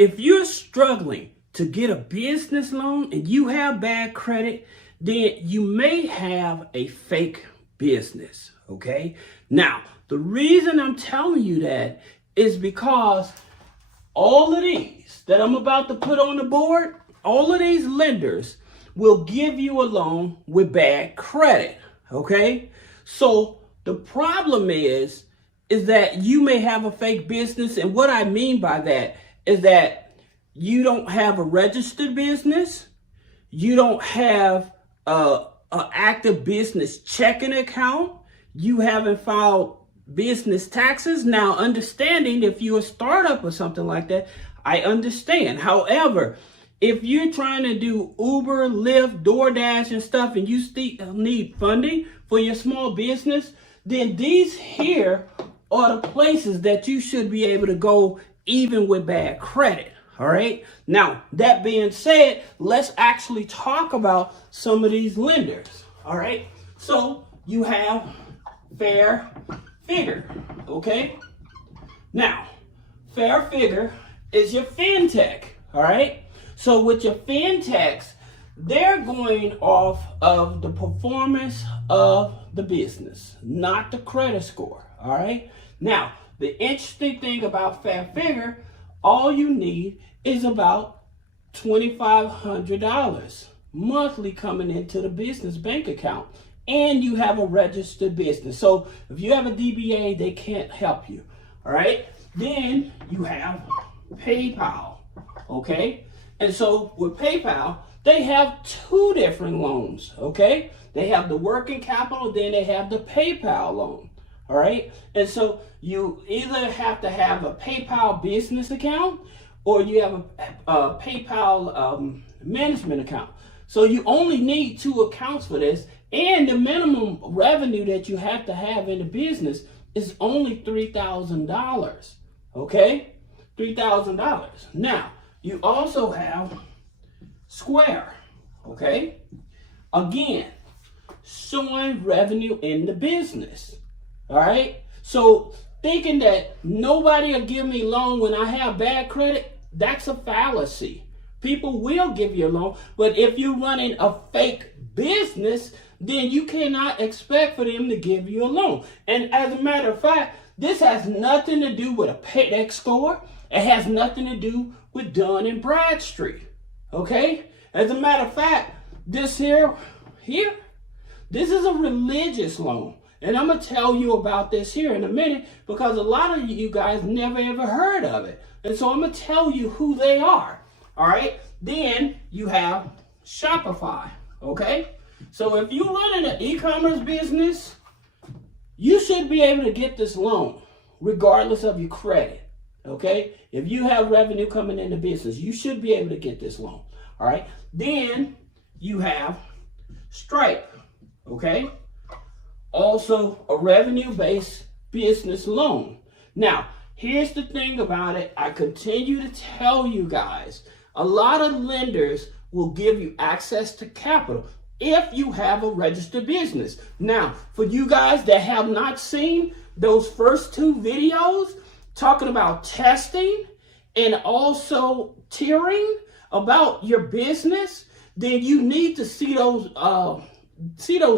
if you're struggling to get a business loan and you have bad credit, then you may have a fake business, okay? Now, the reason I'm telling you that is because all of these that I'm about to put on the board, all of these lenders will give you a loan with bad credit, okay? So the problem is that you may have a fake business, and what I mean by that is that you don't have a registered business, you don't have an active business checking account, you haven't filed business taxes. Now, understanding if you're a startup or something like that, I understand. However, if you're trying to do Uber, Lyft, DoorDash and stuff, and you still need funding for your small business, then these here are the places that you should be able to go even with bad credit. All right. Now, that being said, let's actually talk about some of these lenders. All right. So you have Fair Figure. Okay. Now, Fair Figure is your fintech. All right. So with your fintechs, they're going off of the performance of the business, not the credit score. All right. Now, the interesting thing about Fair Figure, all you need is about $2,500 monthly coming into the business bank account, and you have a registered business. So if you have a DBA, they can't help you. All right. Then you have PayPal. Okay. And so with PayPal, they have two different loans. Okay. They have the working capital, then they have the PayPal loan. All right. And so you either have to have a PayPal business account or you have a PayPal management account. So you only need two accounts for this. And the minimum revenue that you have to have in the business is only $3,000. Okay. $3,000. Now, you also have Square. Okay. Again, showing revenue in the business. All right. So thinking that nobody will give me a loan when I have bad credit, that's a fallacy. People will give you a loan, but if you're running a fake business, then you cannot expect for them to give you a loan. And as a matter of fact, this has nothing to do with a FedEx score. It has nothing to do with Dun and Bradstreet. Okay? As a matter of fact, this here, this is a religious loan. And I'm going to tell you about this here in a minute because a lot of you guys never ever heard of it. And so I'm going to tell you who they are. All right. Then you have Shopify. Okay. So if you're running an e-commerce business, you should be able to get this loan regardless of your credit. Okay. If you have revenue coming in the business, you should be able to get this loan. All right. Then you have Stripe. Okay. Also a revenue-based business loan. Now, here's the thing about it. I continue to tell you guys, a lot of lenders will give you access to capital if you have a registered business. Now, for you guys that have not seen those first two videos talking about testing and also tiering about your business, then you need to see those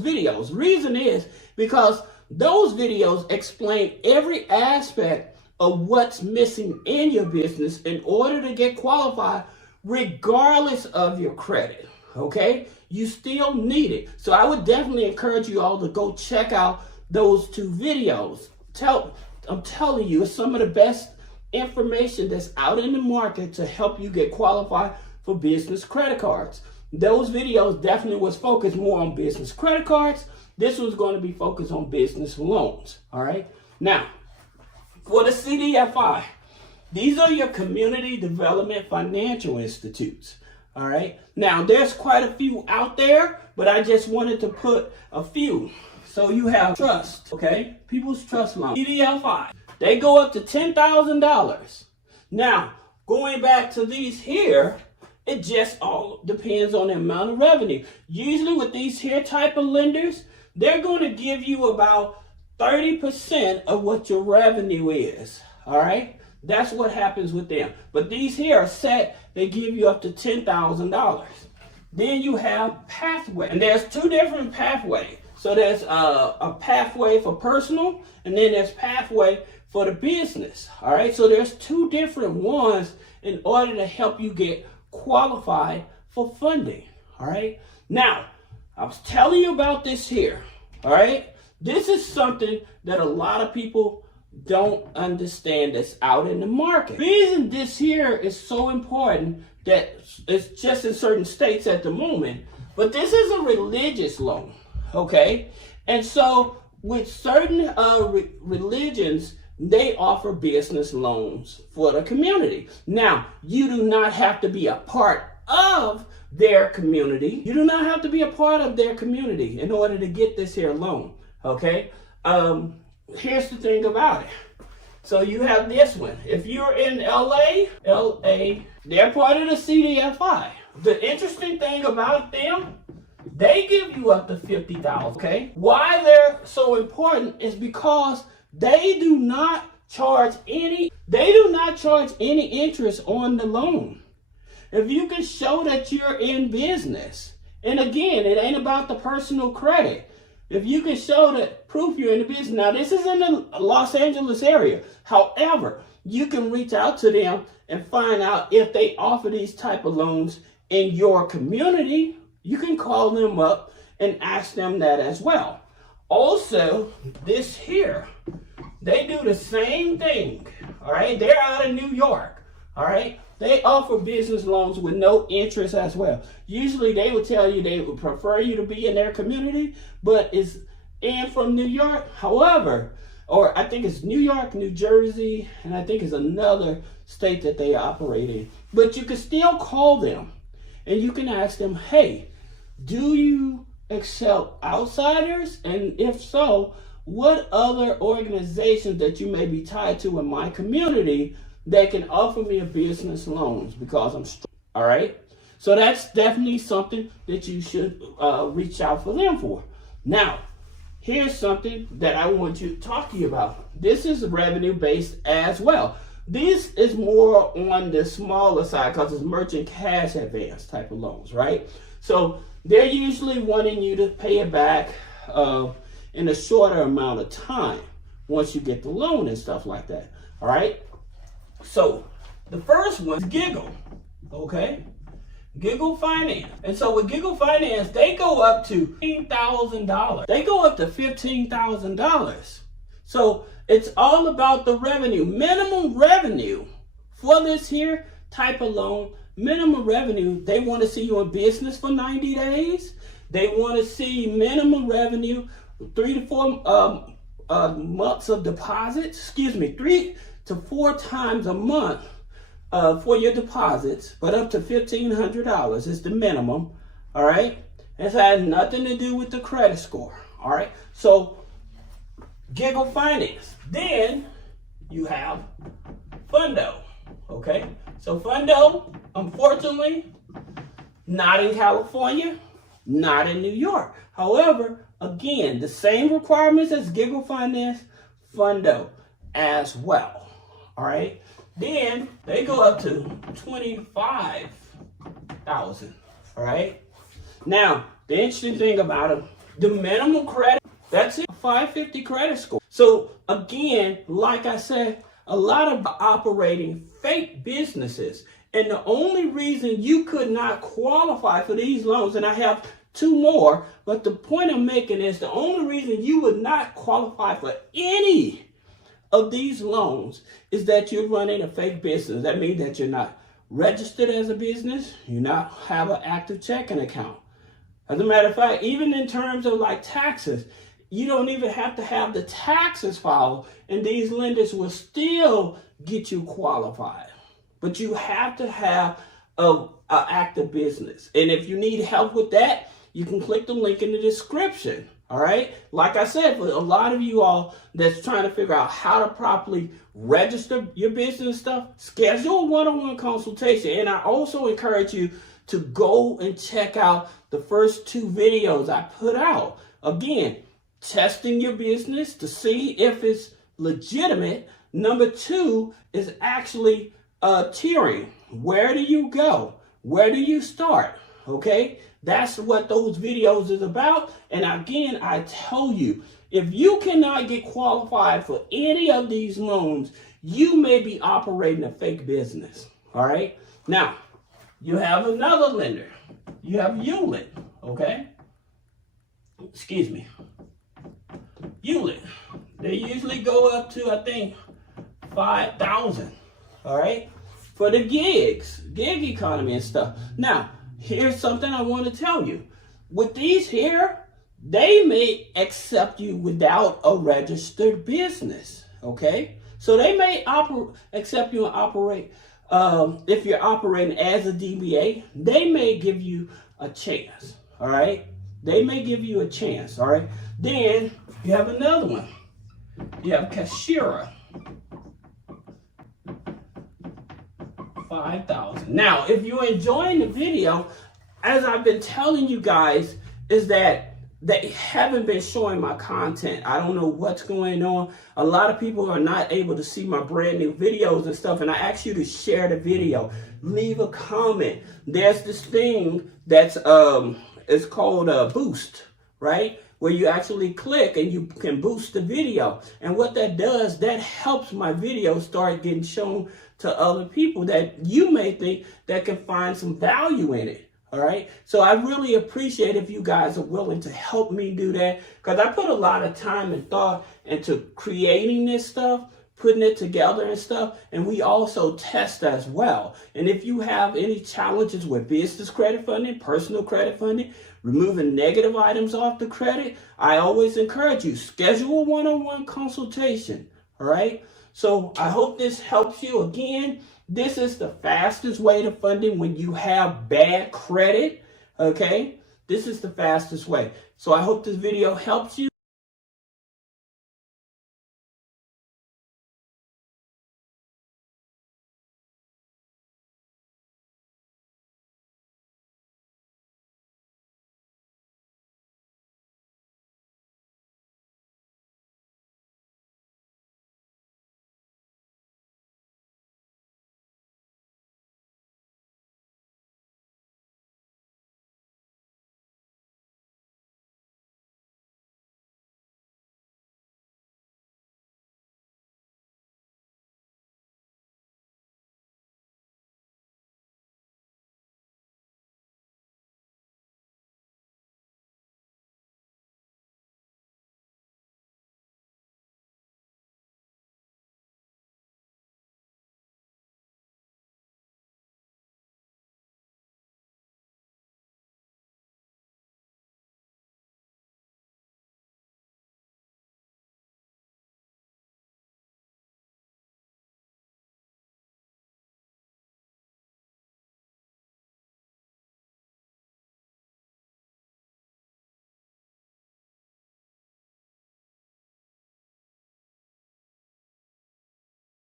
videos. Reason is because those videos explain every aspect of what's missing in your business in order to get qualified regardless of your credit. Okay? You still need it. So I would definitely encourage you all to go check out those two videos. I'm telling you, it's some of the best information that's out in the market to help you get qualified for business credit cards. Those videos definitely was focused more on business credit cards. This was going to be focused on business loans. All right. Now, for the CDFI, these are your community development financial institutes. All right. Now, there's quite a few out there, but I just wanted to put a few. So you have trust. Okay. People's Trust Loan. CDFI. They go up to $10,000. Now, going back to these here, it just all depends on the amount of revenue. Usually with these here type of lenders, they're going to give you about 30% of what your revenue is. All right. That's what happens with them. But these here are set, they give you up to $10,000. Then you have pathway, and there's two different pathways. So there's a pathway for personal, and then there's pathway for the business. All right, so there's two different ones in order to help you get qualified for funding. All right, now I was telling you about this here. All right, this is something that a lot of people don't understand that's out in the market. The reason this here is so important that it's just in certain states at the moment, but this is a religious loan, okay? And so with certain religions, they offer business loans for the community. Now, you do not have to be a part of their community. You do not have to be a part of their community in order to get this here loan, okay? Here's the thing about it. So you have this one. If you're in LA, they're part of the CDFI. The interesting thing about them, they give you up to $50,000, okay? Why they're so important is because they do not charge any interest on the loan. If you can show that you're in business, and again, it ain't about the personal credit. If you can show that proof you're in the business, now this is in the Los Angeles area. However, you can reach out to them and find out if they offer these type of loans in your community. You can call them up and ask them that as well. Also, this here, they do the same thing, all right? They're out of New York, all right? They offer business loans with no interest as well. Usually they would tell you they would prefer you to be in their community, but it's in from New York. However, or I think it's New York, New Jersey, and I think it's another state that they operate in. But you can still call them and you can ask them, hey, do you accept outsiders? And if so, what other organizations that you may be tied to in my community that can offer me a business loans because I'm strong, all right? So that's definitely something that you should reach out for them for. Now, here's something that I want you to talk to you about. This is revenue-based as well. This is more on the smaller side because it's merchant cash advance type of loans, right? So they're usually wanting you to pay it back in a shorter amount of time once you get the loan and stuff like that, all right? So the first one is Giggle, okay? Giggle Finance. And so with Giggle Finance, they go up to $15,000. They go up to $15,000. So it's all about the revenue. Minimum revenue for this here type of loan, minimum revenue, they want to see you in business for 90 days. They want to see minimum revenue, 3 to 4 months of deposits, 3 to 4 times a month for your deposits, but up to $1,500 is the minimum, all right? It has nothing to do with the credit score, all right? So, Giggle Finance. Then you have Fundo, okay? So Fundo, unfortunately, not in California, not in New York. However, again, the same requirements as Giggle Finance, Fundo as well. All right, then they go up to $25,000. All right. Now, the interesting thing about them, the minimum credit, that's it, 550 credit score. So again, like I said, a lot of operating fake businesses, and the only reason you could not qualify for these loans, and I have 2 more, but the point I'm making is the only reason you would not qualify for any of these loans is that you're running a fake business. That means that you're not registered as a business, you not have an active checking account. As a matter of fact, even in terms of like taxes, you don't even have to have the taxes filed, and these lenders will still get you qualified. But you have to have an active business. And if you need help with that, you can click the link in the description. All right. Like I said, for a lot of you all that's trying to figure out how to properly register your business stuff, schedule a one-on-one consultation. And I also encourage you to go and check out the first 2 videos I put out. Again, testing your business to see if it's legitimate. Number 2 is actually tiering. Where do you go? Where do you start? Okay, that's what those videos is about. And again, I tell you, if you cannot get qualified for any of these loans, you may be operating a fake business. All right. Now, you have another lender. You have ULIT. Okay. Excuse me. ULIT. They usually go up to, I think, 5,000. All right. For the gig economy and stuff. Now, here's something I want to tell you. With these here, they may accept you without a registered business. Okay. So they may accept you and operate. If you're operating as a DBA, they may give you a chance. All right. They may give you a chance. All right. Then you have another one. You have Kashira. 5,000. Now, if you're enjoying the video, as I've been telling you guys, is that they haven't been showing my content. I don't know what's going on. A lot of people are not able to see my brand new videos and stuff, and I ask you to share the video. Leave a comment. There's this thing that's it's called a boost, right? Where you actually click and you can boost the video. And what that does, that helps my video start getting shown to other people that you may think that can find some value in it. All right. So I really appreciate if you guys are willing to help me do that, because I put a lot of time and thought into creating this stuff, putting it together and stuff. And we also test as well. And if you have any challenges with business credit funding, personal credit funding, removing negative items off the credit, I always encourage you, schedule a one-on-one consultation. All right. So I hope this helps you. Again, this is the fastest way to funding when you have bad credit. Okay. This is the fastest way. So I hope this video helps you.